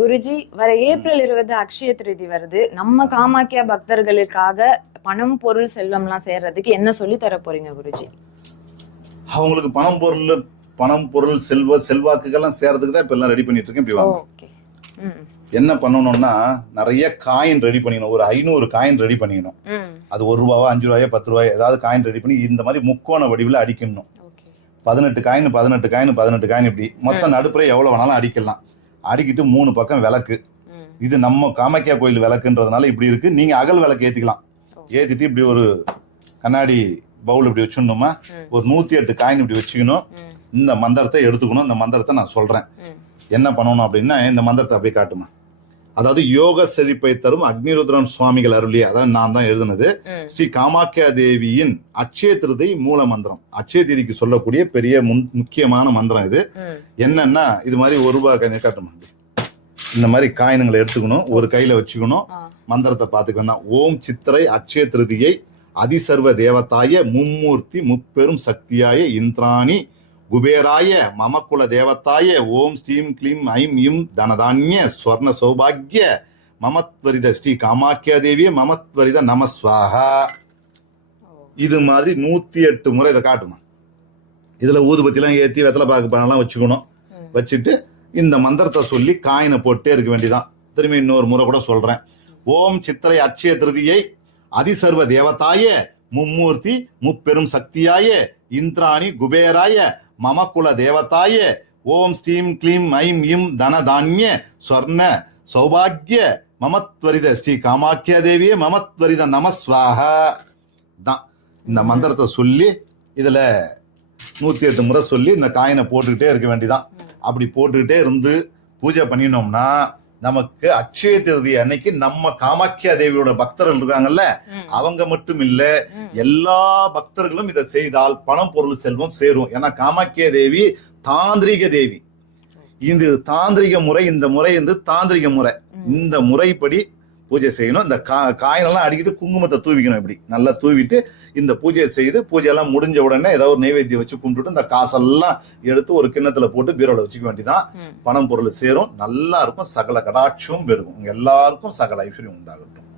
குருஜி, வர ஏப்ரல் 20 அக்ஷய திருதி வருது. நம்ம காமாக்கியா பக்தர்களுக்காக பணம் பொருள் செல்வம் எல்லாம் சேர்றதுக்கு என்ன சொல்லி தர போறீங்க குருஜி? அவங்களுக்கு பணம் பொருள் செல்வாக்குகள்லாம் சேர்றதுக்கு தான் இப்ப எல்லாம் ரெடி பண்ணிட்டு இருக்கேன். இப்படி வாங்க. என்ன பண்ணணும்னா, நிறைய காயின் ரெடி பண்ணிக்கணும். ஒரு 500 காயின் ரெடி பண்ணிக்கணும். அது 1 ரூபாவா 5 ரூபாயோ 10 ரூபாயோ ஏதாவது காயின் ரெடி பண்ணி இந்த மாதிரி முக்கோண வடிவில் அடிக்கணும். 18 காயின் இப்படி மொத்தம் நடுப்புற எவ்வளவு வேணாலும் அடிக்கலாம். அடிக்கிட்டு 3 பக்கம் விளக்கு. இது நம்ம காமாக்கியா கோயில் விளக்குன்றதுனால இப்படி இருக்கு. நீங்க அகல் விளக்கு ஏத்திக்கலாம். ஏத்திட்டு இப்படி ஒரு கண்ணாடி பவுல் இப்படி வச்சுடணுமா, ஒரு 108 காயின் இப்படி வச்சுக்கணும். இந்த மந்திரத்தை எடுத்துக்கணும். இந்த மந்திரத்தை நான் சொல்றேன். என்ன பண்ணணும் அப்படின்னா, இந்த மந்திரத்தை அப்படியே காட்டுமா. அதாவது யோக செழிப்பை தரும் அக்னிருத்ரன் சுவாமிகள் அருளிய, அதாவது நான் தான் எழுதுனது, ஸ்ரீ காமாக்கியா தேவியின் அட்சய திருதை மூல மந்திரம். அட்சய தேதிக்கு சொல்லக்கூடிய பெரிய முக்கியமான மந்திரம் இது. என்னன்னா, இது மாதிரி 1 ரூபாய் காயின் காட்டுமா. இந்த மாதிரி காயின்களை எடுத்துக்கணும், ஒரு கையில வச்சுக்கணும். மந்திரத்தை பார்த்துக்கணும் தான். ஓம் சித்திரை அட்சய திருதியை அதிசர்வ தேவதாய மும்மூர்த்தி முப்பெரும் சக்தியாய இந்திராணி குபேராய மமக்குல தேவதாய ஓம் ஸ்ரீம் கிளீம் ஐம் இம் தனதான்ய ஸ்வர்ண சௌபாகிய மமத்வரித ஸ்ரீ காமாக்கியா தேவிய மமத்வரித நமஸ்வாகா. இது மாதிரி 108 முறை இதை காட்டுமா. இதுல ஊதுபத்திலாம் ஏற்றி வெத்தலை பாக்கு பழம்லாம் வச்சுக்கணும். வச்சுட்டு இந்த மந்திரத்தை சொல்லி காயினை போட்டே இருக்க வேண்டியதான். திரும்பி இன்னொரு முறை கூட சொல்றேன். ஓம் சித்திரை அட்சய திருதியை அதிசர்வ தேவதாய மும்மூர்த்தி முப்பெரும் சக்தியாய இந்திராணி குபேராய மமகுல தேவதாய ஓம் ஸ்ரீம் கிளீம் ஐம் இம் தனதான்ய ஸ்வர்ண சௌபாகிய மமத்வரித ஸ்ரீ காமாக்கியா தேவியே மமத்வரித நமஸ்வாகா தான். இந்த மந்திரத்தை சொல்லி இதுல 108 முறை சொல்லி இந்த காயினை போட்டுக்கிட்டே இருக்க வேண்டியதான். அப்படி போட்டுக்கிட்டே இருந்து பூஜை பண்ணினோம்னா, நமக்கு அட்சய திருதி அன்னைக்கு நம்ம காமாக்கியா தேவியோட பக்தர்கள் இருக்காங்கல்ல, அவங்க மட்டும் இல்ல, எல்லா பக்தர்களும் இதை செய்தால் பணம் பொருள் செல்வம் சேரும். ஏன்னா காமாக்கியா தேவி தாந்திரிக தேவி. இது தாந்திரிக முறை. இந்த முறை வந்து தாந்திரிக முறை. இந்த முறைப்படி பூஜை செய்யணும். இந்த காயினெல்லாம் அடிக்கிட்டு குங்குமத்தை தூவிக்கணும். இப்படி நல்லா தூவிட்டு இந்த பூஜையை செய்து, பூஜையெல்லாம் முடிஞ்ச உடனே ஏதாவது ஒரு நைவேத்தியம் வச்சு கும்பிட்டுட்டு இந்த காசெல்லாம் எடுத்து ஒரு கிண்ணத்துல போட்டு பீரோல வச்சுக்க வேண்டியதான். பணம் பொருள் சேரும், நல்லா இருக்கும், சகல கடாட்சமும் பெருகும். எல்லாருக்கும் சகல ஐஸ்வர்யம் உண்டாகட்டும்.